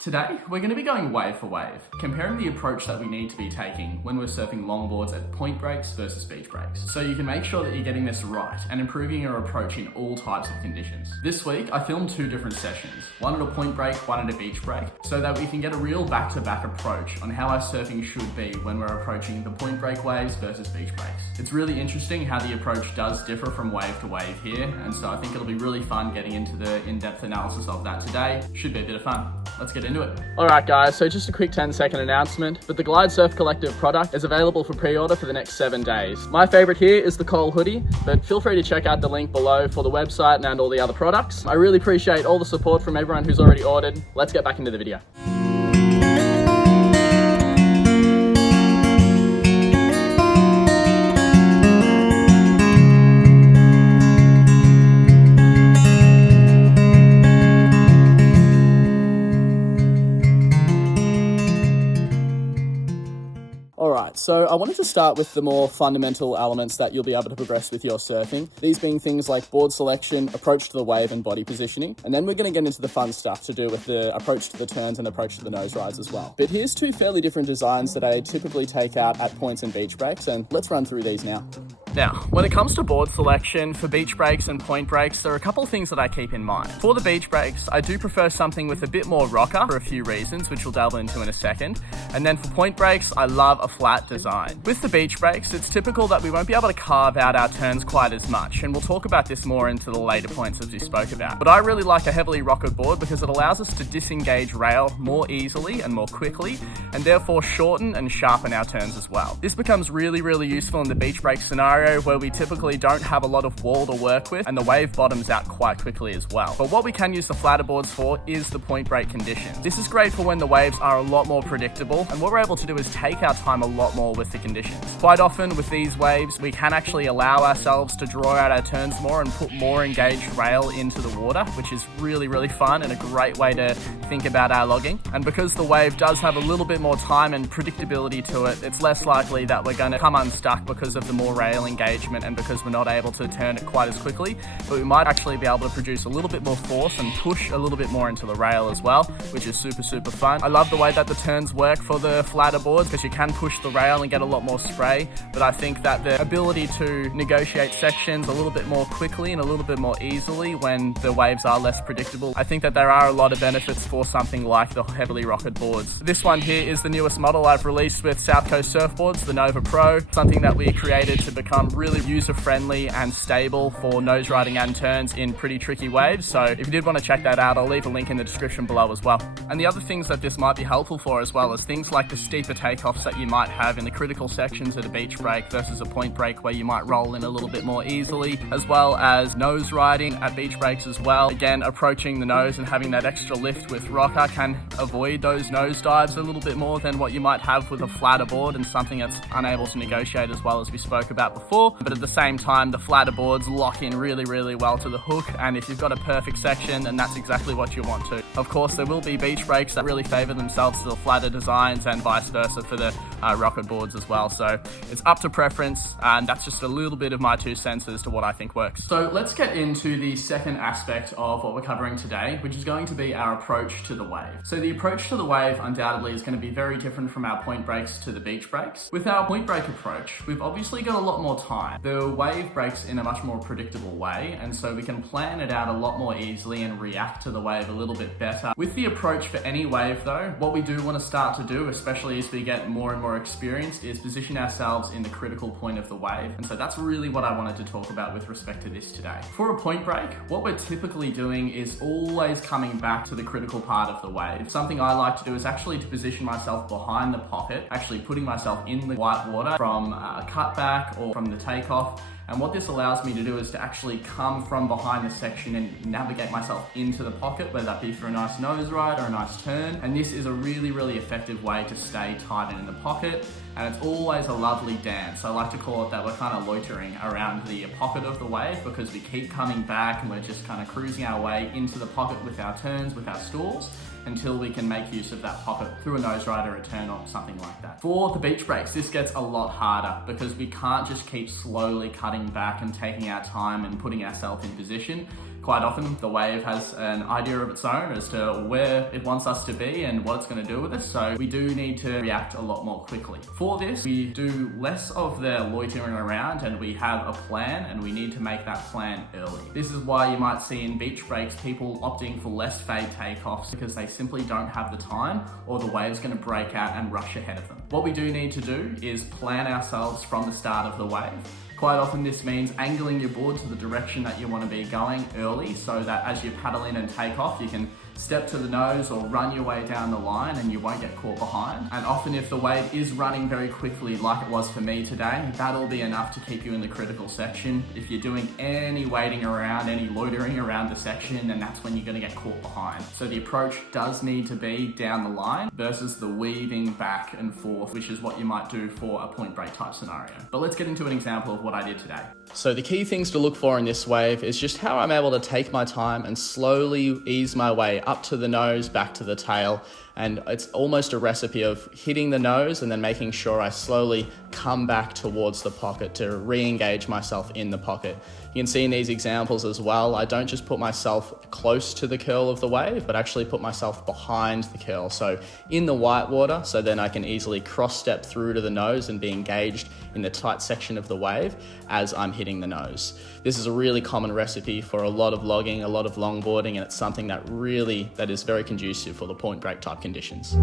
Today, we're going to be going wave for wave, comparing the approach that we need to be taking when we're surfing longboards at point breaks versus beach breaks, so you can make sure that you're getting this right and improving your approach in all types of conditions. This week, I filmed 2 different sessions, one at a point break, one at a beach break, so that we can get a real back-to-back approach on how our surfing should be when we're approaching the point break waves versus beach breaks. It's really interesting how the approach does differ from wave to wave here, and so I think it'll be really fun getting into the in-depth analysis of that today. Should be a bit of fun. Let's get into it. Alright guys, so just a quick 10-second announcement, but the Glide Surf Collective product is available for pre-order for the next 7 days. My favourite here is the Coal hoodie, but feel free to check out the link below for the website and all the other products. I really appreciate all the support from everyone who's already ordered. Let's get back into the video. Alright, so I wanted to start with the more fundamental elements that you'll be able to progress with your surfing. These being things like board selection, approach to the wave, and body positioning. And then we're going to get into the fun stuff to do with the approach to the turns and approach to the nose rides as well. But here's 2 fairly different designs that I typically take out at points and beach breaks, and let's run through these now. Now, when it comes to board selection for beach breaks and point breaks, there are a couple of things that I keep in mind. For the beach breaks, I do prefer something with a bit more rocker for a few reasons, which we'll delve into in a second. And then for point breaks, I love a flat design. With the beach breaks, it's typical that we won't be able to carve out our turns quite as much, and we'll talk about this more into the later points as we spoke about. But I really like a heavily rockered board because it allows us to disengage rail more easily and more quickly, and therefore shorten and sharpen our turns as well. This becomes really useful in the beach break scenario where we typically don't have a lot of wall to work with and the wave bottoms out quite quickly as well. But what we can use the flatter boards for is the point break conditions. This is great for when the waves are a lot more predictable, and what we're able to do is take our time a lot more with the conditions. Quite often with these waves, we can actually allow ourselves to draw out our turns more and put more engaged rail into the water, which is really fun and a great way to think about our logging. And because the wave does have a little bit more time and predictability to it, it's less likely that we're going to come unstuck because of the more rail engagement and because we're not able to turn it quite as quickly, but we might actually be able to produce a little bit more force and push a little bit more into the rail as well, which is super fun. I love the way that the turns work for the flatter boards because you can push the rail and get a lot more spray, but I think that the ability to negotiate sections a little bit more quickly and a little bit more easily when the waves are less predictable, I think that there are a lot of benefits for something like the heavily rockered boards. This one here is the newest model I've released with South Coast Surfboards, the Nova Pro, something that we created to become really user-friendly and stable for nose riding and turns in pretty tricky waves. So if you did want to check that out, I'll leave a link in the description below as well. And the other things that this might be helpful for as well is things like the steeper takeoffs that you might have in the critical sections at a beach break versus a point break where you might roll in a little bit more easily, as well as nose riding at beach breaks as well. Again, approaching the nose and having that extra lift with rocker can avoid those nose dives a little bit more than what you might have with a flatter board and something that's unable to negotiate as well as we spoke about before. But at the same time, the flatter boards lock in really well to the hook, and if you've got a perfect section, then that's exactly what you want to. Of course, there will be beach breaks that really favour themselves to the flatter designs and vice versa for the rocket boards as well. So it's up to preference, and that's just a little bit of my 2 cents as to what I think works. So let's get into the second aspect of what we're covering today, which is going to be our approach to the wave. So the approach to the wave undoubtedly is going to be very different from our point breaks to the beach breaks. With our point break approach, we've obviously got a lot more time. The wave breaks in a much more predictable way, and so we can plan it out a lot more easily and react to the wave a little bit better. With the approach for any wave though, what we do want to start to do, especially as we get more and more experienced, is position ourselves in the critical point of the wave. And so that's really what I wanted to talk about with respect to this today. For a point break, what we're typically doing is always coming back to the critical part of the wave. Something I like to do is actually to position myself behind the pocket, actually putting myself in the white water from a cutback or from the takeoff. And what this allows me to do is to actually come from behind the section and navigate myself into the pocket, whether that be for a nice nose ride or a nice turn. And this is a really effective way to stay tight in the pocket. And it's always a lovely dance. I like to call it that we're kind of loitering around the pocket of the wave because we keep coming back and we're just kind of cruising our way into the pocket with our turns, with our stalls, until we can make use of that pocket through a nose ride or a turn or something like that. For the beach breaks, this gets a lot harder because we can't just keep slowly cutting back and taking our time and putting ourselves in position. Quite often the wave has an idea of its own as to where it wants us to be and what it's going to do with us, so we do need to react a lot more quickly. For this, we do less of the loitering around and we have a plan, and we need to make that plan early. This is why you might see in beach breaks people opting for less fade takeoffs, because they simply don't have the time, or the wave's going to break out and rush ahead of them. What we do need to do is plan ourselves from the start of the wave. Quite often this means angling your board to the direction that you want to be going early, so that as you paddle in and take off, you can step to the nose or run your way down the line and you won't get caught behind. And often if the wave is running very quickly, like it was for me today, that'll be enough to keep you in the critical section. If you're doing any waiting around, any loitering around the section, then that's when you're going to get caught behind. So the approach does need to be down the line versus the weaving back and forth, which is what you might do for a point break type scenario. But let's get into an example of what I did today. So the key things to look for in this wave is just how I'm able to take my time and slowly ease my way up to the nose, back to the tail. And it's almost a recipe of hitting the nose and then making sure I slowly come back towards the pocket to re-engage myself in the pocket. You can see in these examples as well, I don't just put myself close to the curl of the wave, but actually put myself behind the curl. So in the white water, so then I can easily cross step through to the nose and be engaged in the tight section of the wave as I'm hitting the nose. This is a really common recipe for a lot of logging, a lot of longboarding, and it's something that is very conducive for the point break type conditions.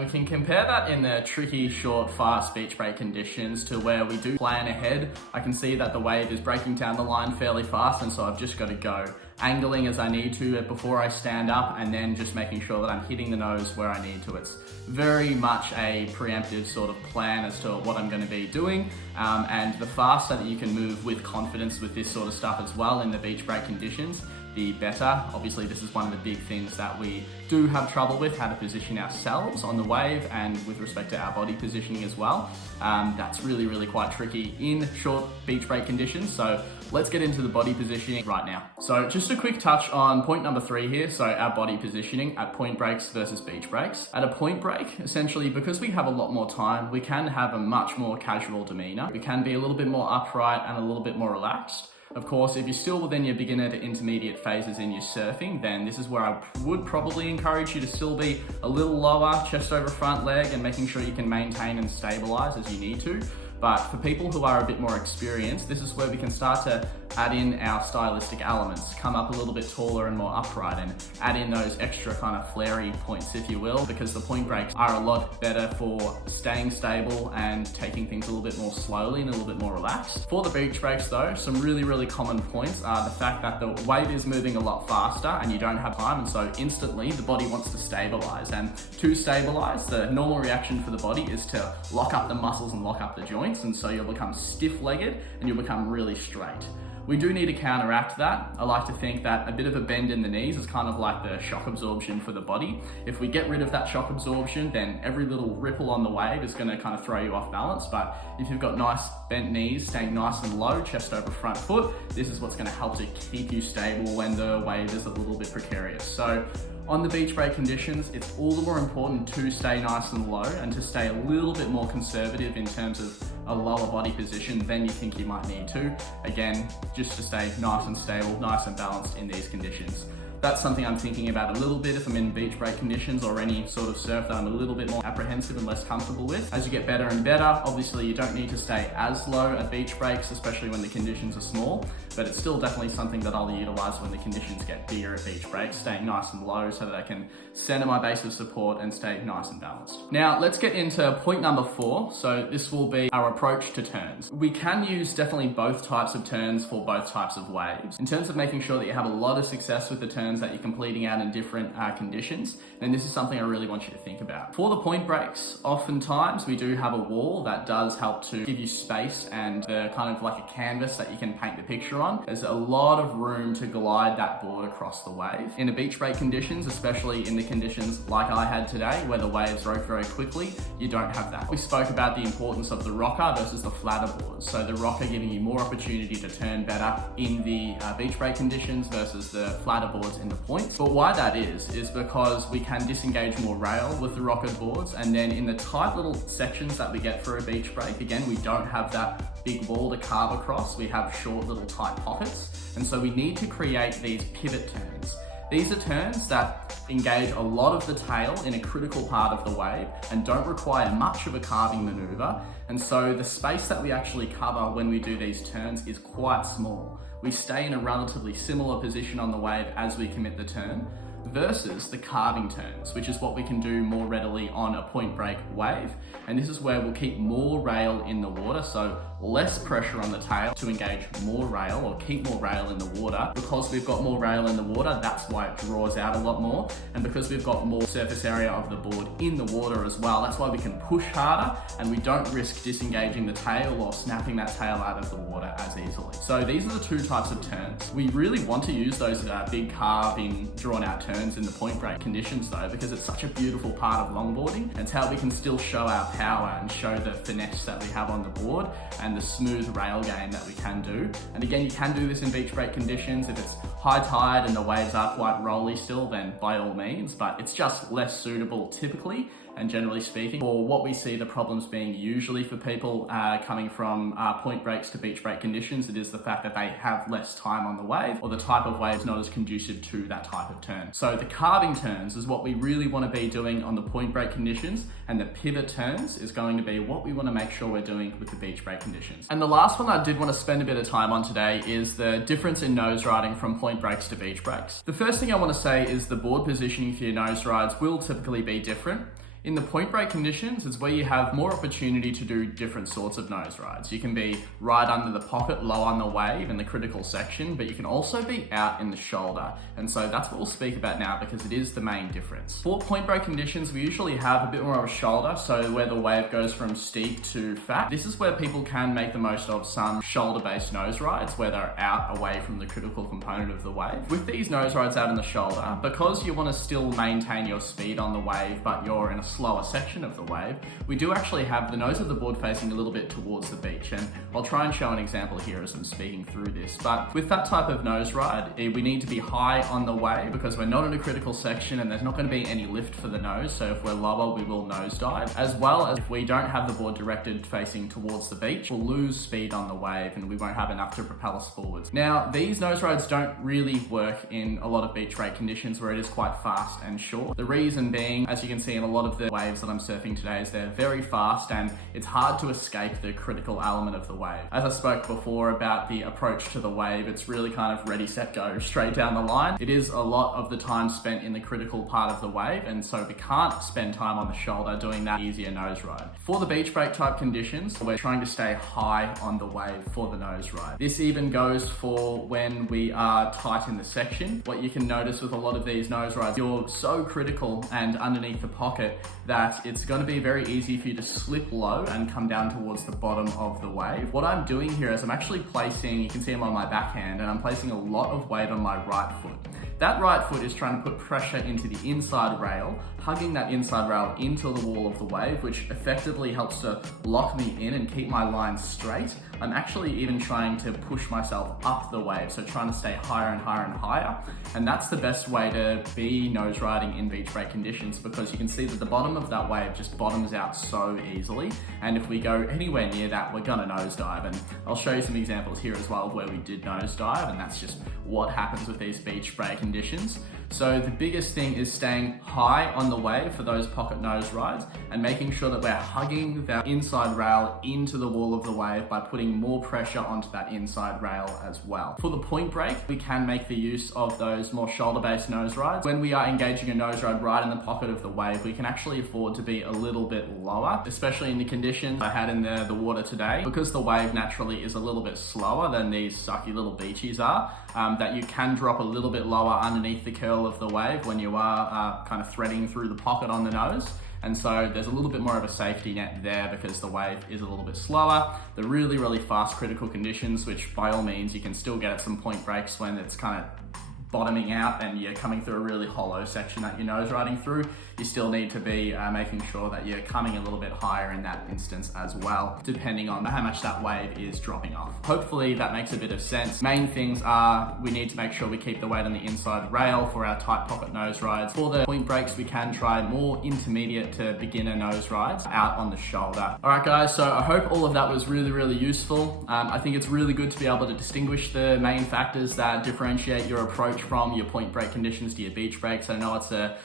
We can compare that in the tricky, short, fast beach break conditions to where we do plan ahead. I can see that the wave is breaking down the line fairly fast, and so I've just got to go angling as I need to before I stand up, and then just making sure that I'm hitting the nose where I need to. It's very much a preemptive sort of plan as to what I'm going to be doing, and the faster that you can move with confidence with this sort of stuff as well in the beach break conditions, the better. Obviously, this is one of the big things that we do have trouble with, how to position ourselves on the wave and with respect to our body positioning as well. That's really, really quite tricky in short beach break conditions. So let's get into the body positioning right now. So just a quick touch on point number 3 here. So our body positioning at point breaks versus beach breaks. At a point break, essentially, because we have a lot more time, we can have a much more casual demeanor. We can be a little bit more upright and a little bit more relaxed. Of course, if you're still within your beginner to intermediate phases in your surfing, then this is where I would probably encourage you to still be a little lower, chest over front leg, and making sure you can maintain and stabilize as you need to. But for people who are a bit more experienced, this is where we can start to add in our stylistic elements, come up a little bit taller and more upright, and add in those extra kind of flary points, if you will, because the point breaks are a lot better for staying stable and taking things a little bit more slowly and a little bit more relaxed. For the beach breaks though, some really, really common points are the fact that the wave is moving a lot faster and you don't have time, and so instantly the body wants to stabilize. And to stabilize, the normal reaction for the body is to lock up the muscles and lock up the joints, and so you'll become stiff-legged and you'll become really straight. We do need to counteract that. I like to think that a bit of a bend in the knees is kind of like the shock absorption for the body. If we get rid of that shock absorption, then every little ripple on the wave is going to kind of throw you off balance. But if you've got nice bent knees, staying nice and low, chest over front foot, this is what's going to help to keep you stable when the wave is a little bit precarious. So on the beach break conditions, it's all the more important to stay nice and low and to stay a little bit more conservative in terms of a lower body position than you think you might need to. Again, just to stay nice and stable, nice and balanced in these conditions. That's something I'm thinking about a little bit if I'm in beach break conditions or any sort of surf that I'm a little bit more apprehensive and less comfortable with. As you get better and better, obviously you don't need to stay as low at beach breaks, especially when the conditions are small, but it's still definitely something that I'll utilize when the conditions get bigger at beach breaks, staying nice and low so that I can center my base of support and stay nice and balanced. Now let's get into point number 4. So this will be our approach to turns. We can use definitely both types of turns for both types of waves. In terms of making sure that you have a lot of success with the turns that you're completing out in different conditions, then this is something I really want you to think about. For the point breaks, oftentimes we do have a wall that does help to give you space and kind of like a canvas that you can paint the picture on. There's a lot of room to glide that board across the wave. In the beach break conditions, especially in the conditions like I had today, where the waves broke very quickly, you don't have that. We spoke about the importance of the rocker versus the flatter boards. So the rocker giving you more opportunity to turn better in the beach break conditions versus the flatter boards in the points. But why that is because we can disengage more rail with the rocket boards, and then in the tight little sections that we get for a beach break, again, we don't have that big wall to carve across, we have short little tight pockets, and so we need to create these pivot turns. These are turns that engage a lot of the tail in a critical part of the wave and don't require much of a carving maneuver, and so the space that we actually cover when we do these turns is quite small. We stay in a relatively similar position on the wave as we commit the turn, versus the carving turns, which is what we can do more readily on a point break wave. And this is where we'll keep more rail in the water, so less pressure on the tail to engage more rail or keep more rail in the water. Because we've got more rail in the water, that's why it draws out a lot more. And because we've got more surface area of the board in the water as well, that's why we can push harder and we don't risk disengaging the tail or snapping that tail out of the water as easily. So these are the two types of turns. We really want to use those big carving, drawn out turns in the point break conditions though, because it's such a beautiful part of longboarding. It's how we can still show our power and show the finesse that we have on the board and the smooth rail game that we can do. And again, you can do this in beach break conditions. If it's high tide and the waves are quite rolly still, then by all means, but it's just less suitable typically and generally speaking. For what we see the problems being usually for people coming from point breaks to beach break conditions, it is the fact that they have less time on the wave, or the type of wave is not as conducive to that type of turn. So the carving turns is what we really want to be doing on the point break conditions, and the pivot turns is going to be what we want to make sure we're doing with the beach break conditions. And the last one I did want to spend a bit of time on today is the difference in nose riding from point breaks to beach breaks. The first thing I want to say is the board positioning for your nose rides will typically be different. In the point break conditions, it's where you have more opportunity to do different sorts of nose rides. You can be right under the pocket, low on the wave in the critical section, but you can also be out in the shoulder. And so that's what we'll speak about now because it is the main difference. For point break conditions, we usually have a bit more of a shoulder, so where the wave goes from steep to fat. This is where people can make the most of some shoulder-based nose rides where they're out away from the critical component of the wave. With these nose rides out in the shoulder, because you want to still maintain your speed on the wave, but you're in a slower section of the wave, we do actually have the nose of the board facing a little bit towards the beach, and I'll try and show an example here as I'm speaking through this. But with that type of nose ride, we need to be high on the wave because we're not in a critical section and there's not going to be any lift for the nose, so if we're lower we will nosedive, as well as if we don't have the board directed facing towards the beach, we'll lose speed on the wave and we won't have enough to propel us forwards. Now these nose rides don't really work in a lot of beach break conditions where it is quite fast and short. The reason being, as you can see in a lot of the waves that I'm surfing today, is they're very fast and it's hard to escape the critical element of the wave. As I spoke before about the approach to the wave, it's really kind of ready, set, go, straight down the line. It is a lot of the time spent in the critical part of the wave, and so we can't spend time on the shoulder doing that easier nose ride. For the beach break type conditions, we're trying to stay high on the wave for the nose ride. This even goes for when we are tight in the section. What you can notice with a lot of these nose rides, you're so critical and underneath the pocket that it's going to be very easy for you to slip low and come down towards the bottom of the wave. What I'm doing here is I'm actually placing, you can see I'm on my backhand, and I'm placing a lot of weight on my right foot. That right foot is trying to put pressure into the inside rail, hugging that inside rail into the wall of the wave, which effectively helps to lock me in and keep my line straight. I'm actually even trying to push myself up the wave, so trying to stay higher and higher and higher. And that's the best way to be nose riding in beach break conditions, because you can see that the bottom of that wave just bottoms out so easily. And if we go anywhere near that, we're gonna nosedive. And I'll show you some examples here as well of where we did nosedive, and that's just what happens with these beach break conditions. So the biggest thing is staying high on the wave for those pocket nose rides and making sure that we're hugging that inside rail into the wall of the wave by putting more pressure onto that inside rail as well. For the point break, we can make the use of those more shoulder-based nose rides. When we are engaging a nose ride right in the pocket of the wave, we can actually afford to be a little bit lower, especially in the conditions I had in the water today. Because the wave naturally is a little bit slower than these sucky little beachies are, that you can drop a little bit lower underneath the curl of the wave when you are kind of threading through the pocket on the nose. And so there's a little bit more of a safety net there because the wave is a little bit slower. The really, really fast critical conditions, which by all means you can still get at some point breaks when it's kind of bottoming out and you're coming through a really hollow section that you're nose riding through, you still need to be making sure that you're coming a little bit higher in that instance as well, depending on how much that wave is dropping off. Hopefully that makes a bit of sense. Main things are we need to make sure we keep the weight on the inside rail for our tight pocket nose rides. For the point breaks, we can try more intermediate to beginner nose rides out on the shoulder. All right guys, so I hope all of that was really useful. I think it's really good to be able to distinguish the main factors that differentiate your approach from your point break conditions to your beach breaks. I know it's a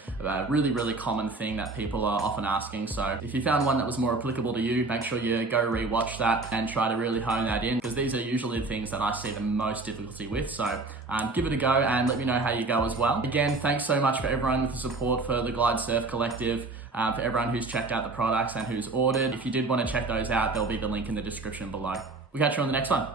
really common thing that people are often asking. So if you found one that was more applicable to you, make sure you go rewatch that and try to really hone that in, because these are usually the things that I see the most difficulty with. So give it a go and let me know how you go as well. Again, thanks so much for everyone with the support for the Glide Surf Collective. For everyone who's checked out the products and who's ordered. If you did want to check those out, there'll be the link in the description below. We'll catch you on the next one.